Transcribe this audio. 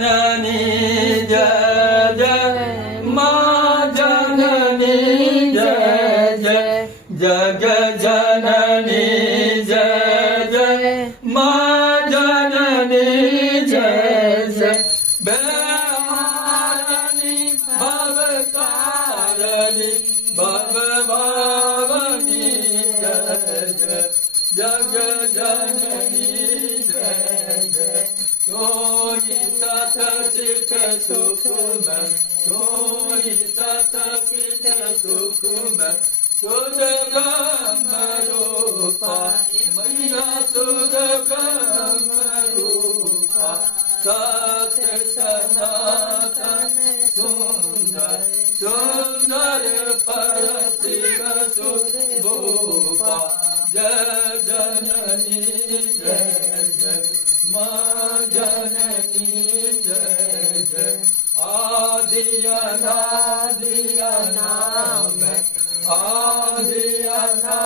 जननी जय जय माँ जननी जय जय जग जननी जय जय माँ जननी जय जय बेहारणी भवतारणी भगवानी जय जय जग जननी जय जय सोई सत चित सुखमय सोई सत चित सुखमय सुध ब्रह्म रूपा मैया सुध ब्रह्म रूपा सत्य सनातन सुंदर सुंदर पर शिव सुध भूपा जय जननी जय जय माँ जननी जय जय आदि अनादि अनादि